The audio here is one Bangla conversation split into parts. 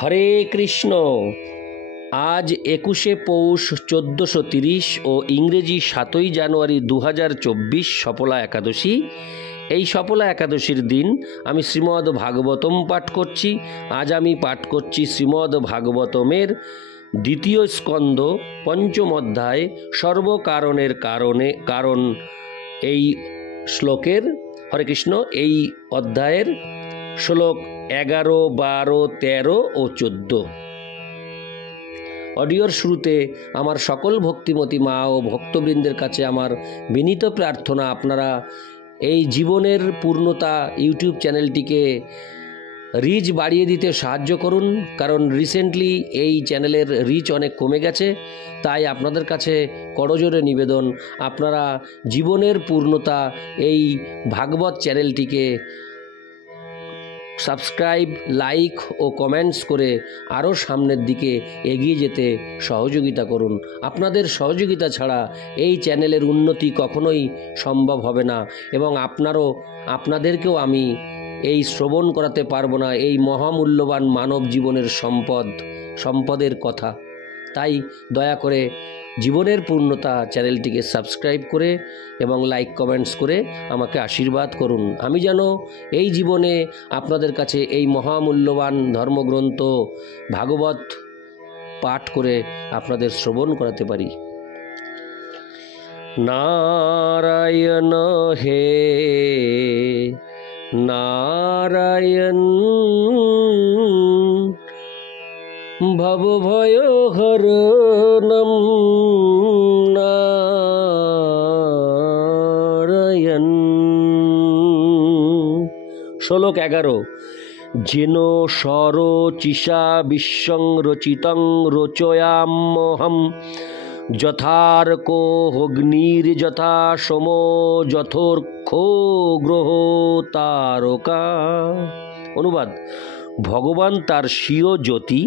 হরে কৃষ্ণ। আজ 21শে পৌষ 1430 ও ইংরেজি 7ই জানুয়ারি 2024 সফলা একাদশী। এই সফলা একাদশীর দিন আমি শ্রীমদ্ ভাগবতম পাঠ করছি। আজ আমি পাঠ করছি শ্রীমদ্ ভাগবতমের দ্বিতীয় স্কন্ধ পঞ্চম অধ্যায় সর্বকারণের কারণ এই শ্লোকের। হরে কৃষ্ণ। এই অধ্যায়ের শ্লোক 11, 12, 13 ও 14। অডিওর শুরুতে আমার সকল ভক্তিমতী মা ও ভক্তবৃন্দের কাছে আমার বিনীত প্রার্থনা, আপনারা এই জীবনের পূর্ণতা ইউটিউব চ্যানেলটিকে রিচ বাড়িয়ে দিতে সাহায্য করুন, কারণ রিসেন্টলি এই চ্যানেলের রিচ অনেক কমে গেছে। তাই আপনাদের কাছে করজোড়ে নিবেদন, আপনারা জীবনের পূর্ণতা এই ভাগবত চ্যানেলটিকে সাবস্ক্রাইব, লাইক ও কমেন্টস করে আরও সামনের দিকে এগিয়ে যেতে সহযোগিতা করুন। আপনাদের সহযোগিতা ছাড়া এই চ্যানেলের উন্নতি কখনোই সম্ভব হবে না, এবং আপনাদেরকেও আমি এই শ্রবণ করাতে পারবো না এই মহামূল্যবান মানব জীবনের সম্পদের কথা। তাই দয়া করে জীবনের পূর্ণতা চ্যানেলটিকে সাবস্ক্রাইব করে এবং লাইক কমেন্টস করে আমাকে আশীর্বাদ করুন, আমি যেন এই জীবনে আপনাদের কাছে এই মহামূল্যবান ধর্মগ্রন্থ ভাগবত পাঠ করে আপনাদের শ্রবণ করাতে পারি। নারায়ণ হে নারায়ণ, ভবভয়হরণম নারায়ণ। শ্লোক 11। যেন সরচিষা বিশ্বং রচিতং রচয়াম্যহম, যথার্কো অগ্নির যথা সোমো যথোর্ক্ষো গ্রহ তারকা। অনুবাদ: ভগবান তার স্বীয় জ্যোতি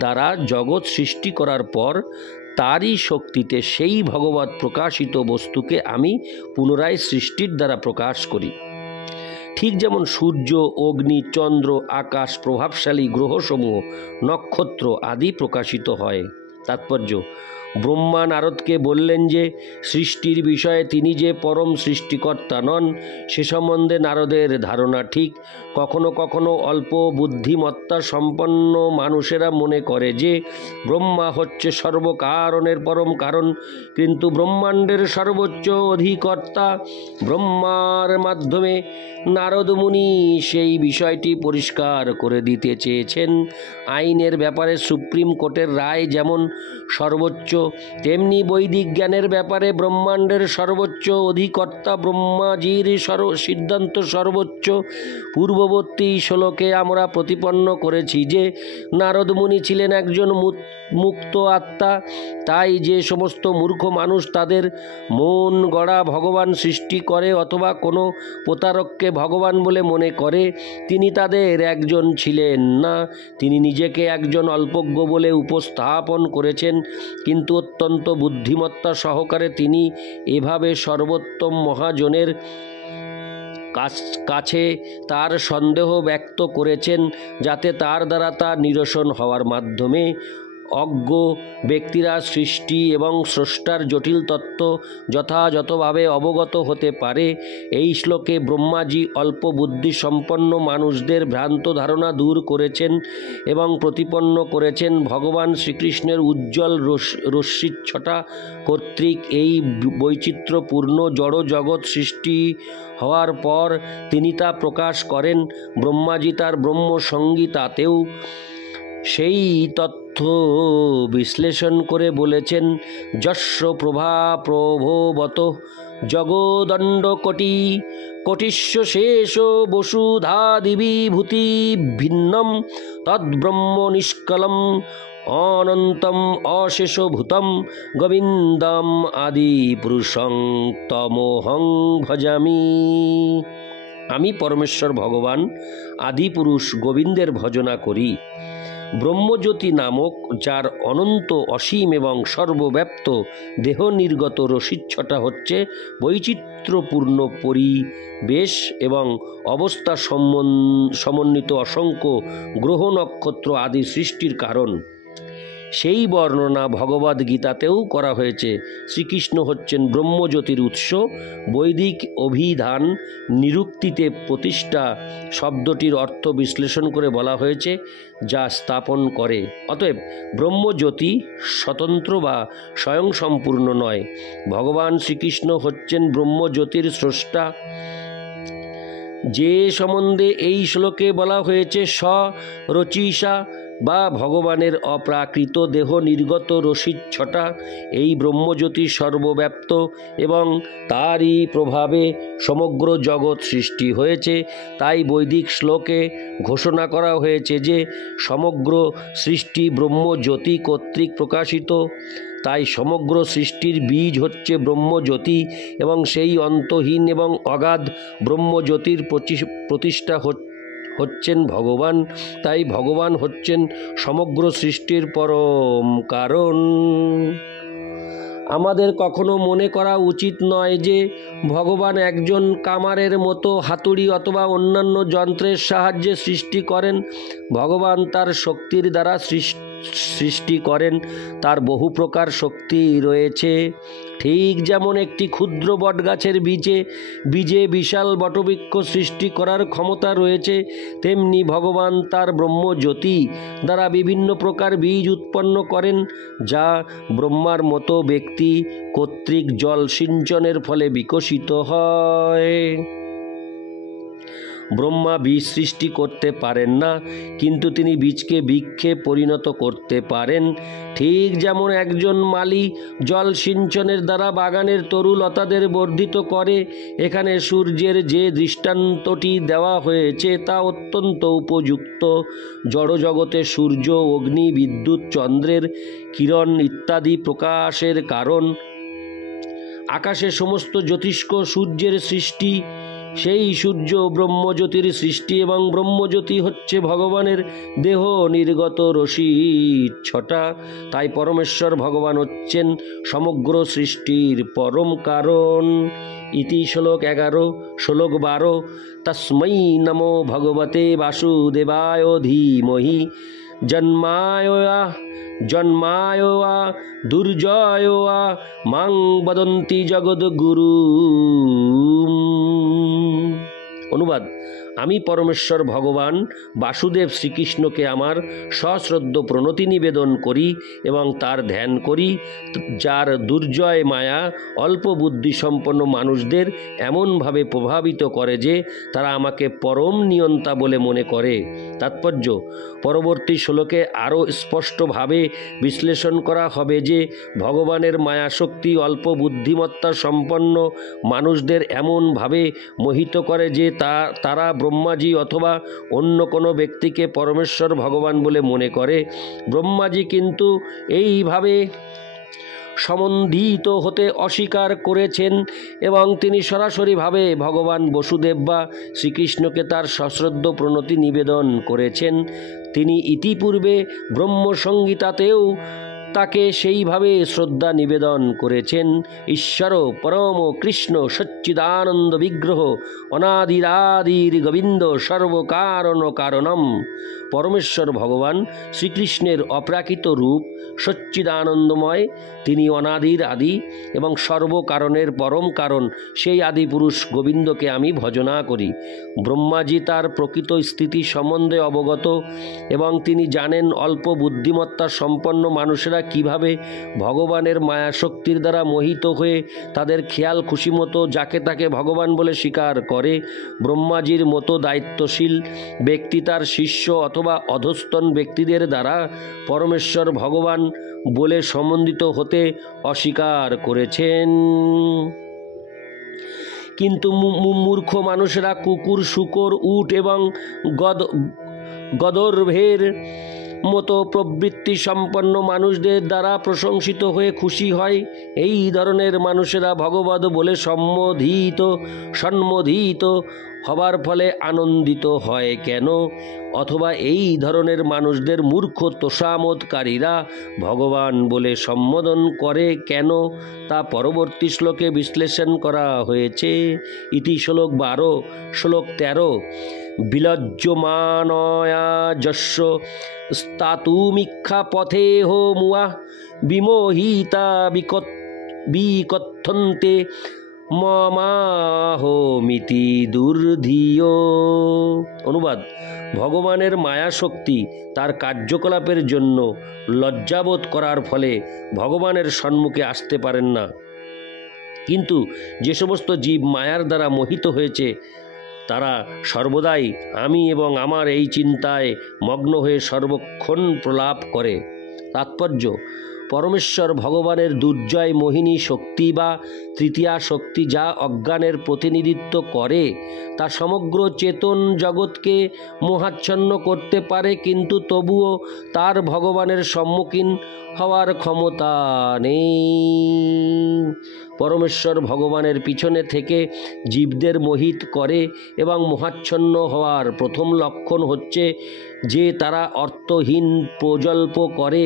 দ্বারা জগৎ সৃষ্টি করার পর তারই শক্তিতে সেই ভগবৎ প্রকাশিত বস্তুকে আমি পুনরায় সৃষ্টির দ্বারা প্রকাশ করি। ঠিক যেমন সূর্য, অগ্নি, চন্দ্র, আকাশ, প্রভাবশালী গ্রহসমূহ, নক্ষত্র আদি প্রকাশিত হয়। তাৎপর্য: ব্রহ্মা নারদকে বললেন যে সৃষ্টির বিষয়ে তিনি যে পরম সৃষ্টিকর্তা নন সে সম্বন্ধে নারদের ধারণা ঠিক। কখনো কখনো অল্প বুদ্ধিমত্তা সম্পন্ন মানুষেরা মনে করে যে ব্রহ্মা হচ্ছে সর্বকারণের পরম কারণ, কিন্তু ব্রহ্মাণ্ডের সর্বোচ্চ অধিকর্তা ব্রহ্মার মাধ্যমে নারদ মুনি সেই বিষয়টি পরিষ্কার করে দিতে চেয়েছেন। আইনের ব্যাপারে সুপ্রিম কোর্টের রায় যেমন সর্বোচ্চ, তেমনি বৈদিক জ্ঞানের ব্যাপারে ব্রহ্মাণ্ডের সর্বোচ্চ অধিকর্তা ব্রহ্মাজির সিদ্ধান্ত সর্বোচ্চ। পূর্ববর্তী শ্লোকে আমরা প্রতিপন্ন করেছি যে নারদ মুনি ছিলেন একজন মুক্ত আত্মা। তাই যে সমস্ত মূর্খ মানুষ তাদের মন গড়া ভগবান সৃষ্টি করে অথবা কোনো প্রতারককে ভগবান বলে মনে করে, তিনি তাদের একজন ছিলেন না। তিনি নিজেকে একজন অল্পজ্ঞ বলে উপস্থাপন করেছেন, কিন্তু অত্যন্ত বুদ্ধিমত্তা সহকারে তিনি এভাবে সর্বোত্তম মহাজনের কাছে তার সন্দেহ ব্যক্ত করেছেন, যাতে তার দ্বারা তা নিরসন হওয়ার মাধ্যমে অজ্ঞ ব্যক্তিরা সৃষ্টি এবং স্রষ্টার জটিল তত্ত্ব যথাযথভাবে অবগত হতে পারে। এই শ্লোকে ব্রহ্মাজি অল্প বুদ্ধি সম্পন্ন মানুষদের ভ্রান্ত ধারণা দূর করেছেন এবং প্রতিপন্ন করেছেন ভগবান শ্রীকৃষ্ণের উজ্জ্বল রশ্মিচ্ছটা কর্তৃক এই বৈচিত্র্যপূর্ণ জড় জগৎ সৃষ্টি হওয়ার পর তিনি তা প্রকাশ করেন। ব্রহ্মাজি তার ব্রহ্মসংগীতাতেও সেই তত্ত্ব বিশ্লেষণ করে বলেছেন, যস্য প্রভা প্রভবত জগদণ্ড কোটি কোটিস্য শেষ বসুধাদিবিভূতি ভিন্নম তদ্ব্রহ্ম নিষ্কলম অনন্তম অশেষভূতম গোবিন্দম আদি পুরুষং তমোহং ভজামি। আমি পরমেশ্বর ভগবান আদিপুরুষ গোবিন্দের ভজনা করি। ব্রহ্মজ্যোতি নামক যার অনন্ত অসীম এবং সর্বব্যাপ্ত দেহ নির্গত রসিচ্ছটা হচ্ছে বৈচিত্র্যপূর্ণ পরিবেশ এবং অবস্থা সমন্বিত অসংখ্য গ্রহ নক্ষত্র আদি সৃষ্টির কারণ। সেই বর্ণনা ভগবদ্ গীতাতেও করা হয়েছে। শ্রীকৃষ্ণ হচ্ছেন ব্রহ্মজ্যোতির উৎস। বৈদিক অভিধান নিরুক্তিতে প্রতিষ্ঠা শব্দটির অর্থ বিশ্লেষণ করে বলা হয়েছে যা স্থাপন করে। অতএব ব্রহ্মজ্যোতি স্বতন্ত্র বা স্বয়ংসম্পূর্ণ নয়। ভগবান শ্রীকৃষ্ণ হচ্ছেন ব্রহ্মজ্যোতির স্রষ্টা। যে সম্বন্ধে এই শ্লোকে বলা হয়েছে স্বরচিষা বা ভগবানের অপ্রাকৃত দেহ নির্গত রসিচ্ছটা, এই ব্রহ্মজ্যোতি সর্বব্যাপ্ত এবং তারই প্রভাবে সমগ্র জগৎ সৃষ্টি হয়েছে। তাই বৈদিক শ্লোকে ঘোষণা করা হয়েছে যে সমগ্র সৃষ্টি ব্রহ্মজ্যোতি কর্তৃক প্রকাশিত। তাই সমগ্র সৃষ্টির বীজ হচ্ছে ব্রহ্মজ্যোতি এবং সেই অন্তহীন এবং অগাধ ব্রহ্মজ্যোতির প্রতিষ্ঠা হচ্ছেন ভগবান। তাই ভগবান হচ্ছেন সমগ্র সৃষ্টির পরম কারণ। আমাদের কখনো মনে করা উচিত নয় যে ভগবান একজন কামারের মতো হাতুড়ি অথবা অন্যান্য যন্ত্রের সাহায্যে সৃষ্টি করেন। ভগবান তার শক্তির দ্বারা সৃষ্টি করেন। তার বহু প্রকার শক্তি রয়েছে। ঠিক যেমন একটি ক্ষুদ্র বটগাছের বীজে বিশাল বটবৃক্ষ সৃষ্টি করার ক্ষমতা রয়েছে, তেমনি ভগবান তার ব্রহ্মজ্যোতি দ্বারা বিভিন্ন প্রকার বীজ উৎপন্ন করেন, যা ব্রহ্মার মতো ব্যক্তি কর্তৃক জল সিঞ্চনের ফলে বিকশিত হয়। ব্রহ্মা বীজ সৃষ্টি করতে পারেন না, কিন্তু তিনি বীজকে বৃক্ষে পরিণত করতে পারেন। ঠিক যেমন একজন মালি জল সিঞ্চনের দ্বারা বাগানের তরু লতাদের বর্ধিত করে। এখানে সূর্যের যে দৃষ্টান্তটি দেওয়া হয়েছে তা অত্যন্ত উপযুক্ত। জড়জগতে সূর্য, অগ্নি, বিদ্যুৎ, চন্দ্রের কিরণ ইত্যাদি প্রকাশের কারণ। আকাশে সমস্ত জ্যোতিষ্ক সূর্যের সৃষ্টি। সেই সূর্য ব্রহ্মজ্যোতির সৃষ্টি এবং ব্রহ্মজ্যোতি হচ্ছে ভগবানের দেহ নির্গত রসিচ্ছটা। তাই পরমেশ্বর ভগবান হচ্ছেন সমগ্র সৃষ্টির পরম কারণ। ইতি শ্লোক 11। শ্লোক 12। তস্मै নমো ভগবতে বাসুদেবায় ধীমহি জন্মায় দুর্জয় মাং বদন্তি জগদ্গুরু। অনুবাদ: আমি পরমেশ্বর ভগবান বাসুদেব শ্রীকৃষ্ণকে আমার সশ্রদ্ধ প্রণতি নিবেদন করি এবং তার ধ্যান করি, যার দুর্জয় মায়া অল্প বুদ্ধিসম্পন্ন মানুষদের এমনভাবে প্রভাবিত করে যে তারা আমাকে পরম নিয়ন্তা বলে মনে করে। তাৎপর্য: পরবর্তী শ্লোকে আরও স্পষ্টভাবে বিশ্লেষণ করা হবে যে ভগবানের মায়াশক্তি অল্প বুদ্ধিমত্তা সম্পন্ন মানুষদের এমনভাবে মোহিত করে যে তারা ব্রহ্মাজি অথবা অন্য কোনো ব্যক্তিকে পরমেশ্বর ভগবান বলে মনে করে। ব্রহ্মাজি কিন্তু এইভাবে সম্বন্ধিত হতে অস্বীকার করেছেন এবং তিনি সরাসরিভাবে ভগবান বসুদেব বা শ্রীকৃষ্ণকে তার সশ্রদ্ধ প্রণতি নিবেদন করেছেন। তিনি ইতিপূর্বে ব্রহ্মসংহিতাতেও তাকে সেইভাবে শ্রদ্ধা নিবেদন করেছেন। ঈশ্বর পরম কৃষ্ণ সচ্চিদানন্দ বিগ্রহ অনাদিরাদির গোবিন্দ সর্বকারণ কারণম। পরমেশ্বর ভগবান শ্রীকৃষ্ণের অপ্রাকৃত রূপ সচ্চিদানন্দময়। তিনি অনাদির আদি এবং সর্বকারণের পরম কারণ। সেই আদিপুরুষ গোবিন্দকে আমি ভজনা করি। ব্রহ্মাজি তার প্রকৃত স্থিতি সম্বন্ধে অবগত এবং তিনি জানেন অল্প বুদ্ধিমত্তা সম্পন্ন মানুষেরা কিভাবে ভগবানের মায়াশক্তির দ্বারা মোহিত হয়ে তাদের খেয়াল খুশি মতো যাকে তাকে ভগবান বলে স্বীকার করে। ব্রহ্মাজির মতো দায়িত্বশীল ব্যক্তি তার শিষ্য অথবা অধস্তন ব্যক্তিদের দ্বারা পরমেশ্বর ভগবান বলে সম্বন্ধিত হতে অস্বীকার করেছেন। কিন্তু মূর্খ মানুষেরা কুকুর, শূকর, উট এবং গদর্ভের মতো প্রবৃত্তি সম্পন্ন মানুষদের দ্বারা প্রশংসিত হয়ে খুশি হয়। এই ধরনের মানুষেরা ভগবদ বলে সম্বোধিত হবার ফলে আনন্দিত হয় কেন, অথবা এই ধরনের মানুষদের মূর্খ তোষামোদকারীরা ভগবান বলে সম্বোধন করে কেন, তা পরবর্তী শ্লোকে বিশ্লেষণ করা হয়েছে। ইতি শ্লোক 12। শ্লোক 13। বিলজ্জমানয়া যস্য স্তাতুমিক্ষা পথেহ মুয়া বিমোহিতা বিকথন্তে মমাহমিতি দুর্ধিয়। অনুবাদ: ভগবানের মায়া শক্তি তার কার্যকলাপের জন্য লজ্জাবোধ করার ফলে ভগবানের সম্মুখে আসতে পারেন না, কিন্তু যে সমস্ত জীব মায়ার দ্বারা মোহিত হয়েছে তারা সর্বদাই আমি এবং আমার এই চিন্তায় মগ্ন হয়ে সর্বক্ষণ প্রলাপ করে। তাৎপর্য: পরমেশ্বর ভগবানের দুর্জয় মোহিনী শক্তি বা তৃতীয়া শক্তি যা অজ্ঞানের প্রতিনিধিত্ব করে তা সমগ্র চেতন জগৎকে মোহাচ্ছন্ন করতে পারে, কিন্তু তবুও তার ভগবানের সম্মুখীন হওয়ার ক্ষমতা নেই। পরমেশ্বর ভগবানের পিছনে থেকে জীবদের মোহিত করে এবং মোহাচ্ছন্ন হওয়ার প্রথম লক্ষণ হচ্ছে যে তারা অর্থহীন প্রজল্প করে।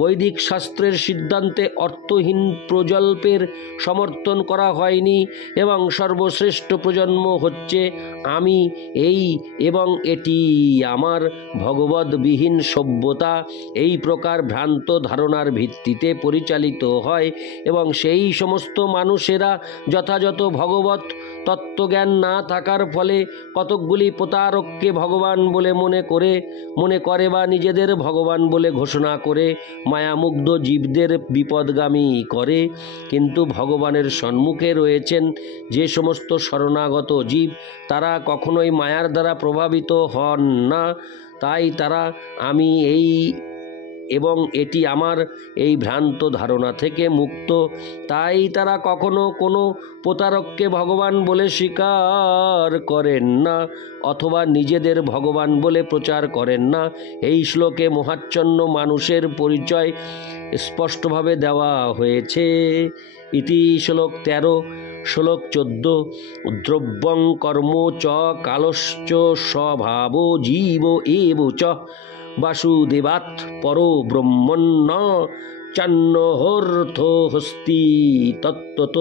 বৈদিক শাস্ত্রের সিদ্ধান্তে অর্থহীন প্রজল্পের সমর্থন করা হয়নি এবং সর্বশ্রেষ্ঠ প্রজন্ম হচ্ছে আমি, এই এবং এটি আমার ভগবদ্বিহীন সভ্যতা এই প্রকার ভ্রান্ত ধারণার ভিত্তিতে পরিচালিত হয় এবং সেই সমস্ত মানুষেরা যথাযথ ভগবত তত্ত্বজ্ঞান না থাকার ফলে কতকগুলি প্রতারককে ভগবান বলে মনে করে বা নিজেদের ভগবান বলে ঘোষণা করে মায়ামুগ্ধ জীবদের বিপদগামী করে। কিন্তু ভগবানের সম্মুখে রয়েছেন যে সমস্ত শরণাগত জীব তারা কখনোই মায়ার দ্বারা প্রভাবিত হন না, তাই তারা আমি এই এবং এটি আমার এই ভ্রান্ত ধারণা থেকে মুক্ত। তাই তারা কখনো কোনো প্রতারককে ভগবান বলে স্বীকার করেন না অথবা নিজেদের ভগবান বলে প্রচার করেন না। এই শ্লোকে মোহাচ্ছন্ন মানুষের পরিচয় স্পষ্টভাবে দেওয়া হয়েছে। ইতি শ্লোক 13। শ্লোক 14। দ্রব্যং কর্ম চ কালশ্চ স্বভাব জীব এব চ বাসুদেবাৎ পরো ব্রহ্মণ্য চান্নহর্থ হস্তি তত্ত্বত।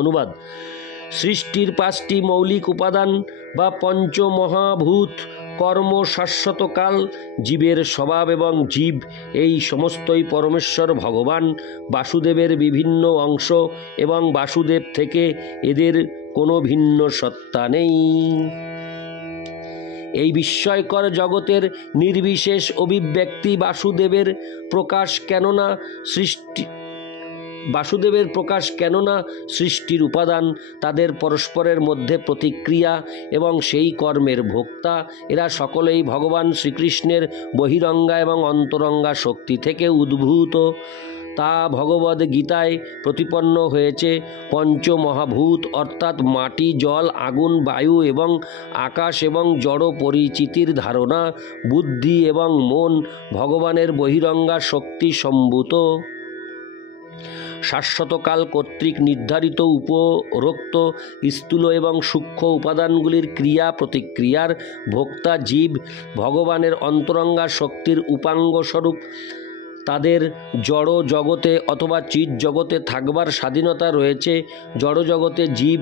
অনুবাদ: সৃষ্টির 5টি মৌলিক উপাদান বা পঞ্চমহাভূত, কর্ম, শাশ্বতকাল, জীবের স্বভাব এবং জীব এই সমস্তই পরমেশ্বর ভগবান বাসুদেবের বিভিন্ন অংশ এবং বাসুদেব থেকে এদের কোনো ভিন্ন সত্তা নেই। এই বিস্ময়কর জগতের নির্বিশেষ অভিব্যক্তি বাসুদেবের প্রকাশ কেননা সৃষ্টির উপাদান তাদের পরস্পরের মধ্যে প্রতিক্রিয়া এবং সেই কর্মের ভোক্তা। এরা সকলেই ভগবান শ্রীকৃষ্ণের বহিরঙ্গা এবং অন্তরঙ্গা শক্তি থেকে উদ্ভূত। তা ভগবদ্গীতায় প্রতিপন্ন হয়েছে। পঞ্চমহাভূত অর্থাৎ মাটি, জল, আগুন, বায়ু এবং আকাশ এবং জড় পরিচিতির ধারণা, বুদ্ধি এবং মন ভগবানের বহিরঙ্গা শক্তি সম্ভূত। শাশ্বতকাল কর্তৃক নির্ধারিত উপরোক্ত স্থূল এবং সূক্ষ্ম উপাদানগুলির ক্রিয়া প্রতিক্রিয়ার ভোক্তা জীব ভগবানের অন্তরঙ্গা শক্তির উপাঙ্গ স্বরূপ। তাদের জড় জগতে অথবা চিৎ জগতে থাকবার স্বাধীনতা রয়েছে। জড় জগতে জীব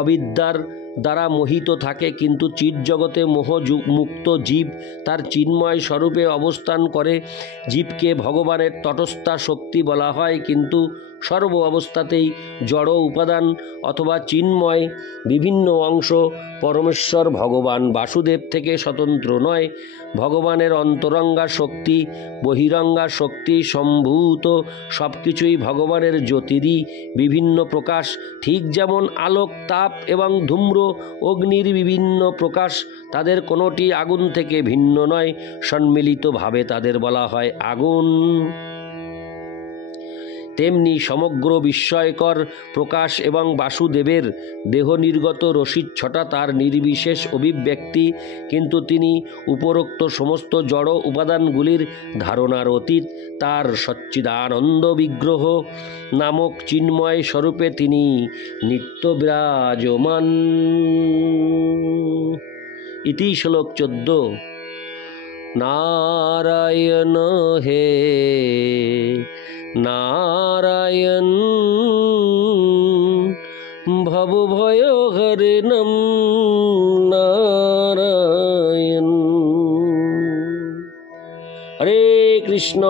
অবিদ্যার দ্বারা মোহিত থাকে, কিন্তু চিৎ জগতে মোহমুক্ত জীব তার চিন্ময় স্বরূপে অবস্থান করে। জীবকে ভগবানের তটস্থা শক্তি বলা হয়, কিন্তু সর্ব অবস্থাতেই জড় উপাদান অথবা চিন্ময় বিভিন্ন অংশ পরমেশ্বর ভগবান বাসুদেব থেকে স্বতন্ত্র নয়। ভগবানের অন্তরঙ্গা শক্তি, বহিরঙ্গা শক্তি সম্ভূত সব কিছুই ভগবানের জ্যোতিরই বিভিন্ন প্রকাশ। ঠিক যেমন আলোক, তাপ এবং ধূম্র অগ্নির বিভিন্ন প্রকাশ, তাদের কোনোটি আগুন থেকে ভিন্ন নয়, সম্মিলিতভাবে তাদের বলা হয় আগুন। তেমনি সমগ্র বিস্ময়কর প্রকাশ এবং বাসুদেবের দেহ নির্গত রসিচ্ছটা তার নির্বিশেষ অভিব্যক্তি, কিন্তু তিনি উপরোক্ত সমস্ত জড় উপাদানগুলির ধারণার অতীত। তার সচ্চিদানন্দ বিগ্রহ নামক চিন্ময় স্বরূপে তিনি নিত্য বিরাজমান। ইতি শ্লোক 14। নারায়ণ হে নারায়ণ ভব ভয় হরে নম নারায়ণ। হরে কৃষ্ণ।